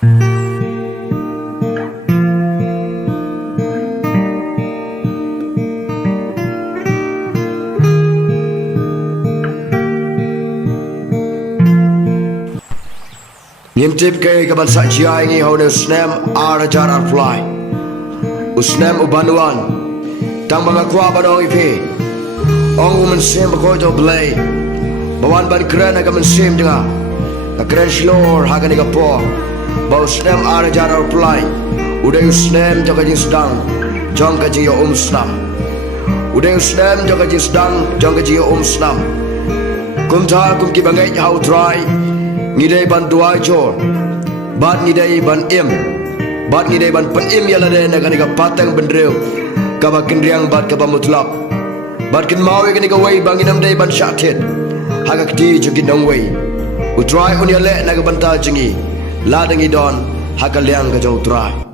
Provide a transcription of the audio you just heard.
Nim tip kay kaban sa jia ngi ho ne snem ar jar ar fly usnem ubanuan tang mga kwa ba dong ipi ong woman sim ko to blay bawan ban kran aga man sim dinga ka kran slor haga ni ka po ba usnem ar jar ar fly uday usnem to ka jin sedang jong ka ji yo snam uday usnem to ka jin sedang jong ka ji yo snam kum tha kum ki bangai how try ngidai ban dua jor bat ngidai ban bat ngidai ban pen yala de na kani ka patang bendreu ka ba kendriang bat ka ba mutlak bat kin mawe kani ka wai banginam dai ban shatit haga kti jukin dong wai utrai on yale na ka banta jingi ladangi don haga liang ka jau trai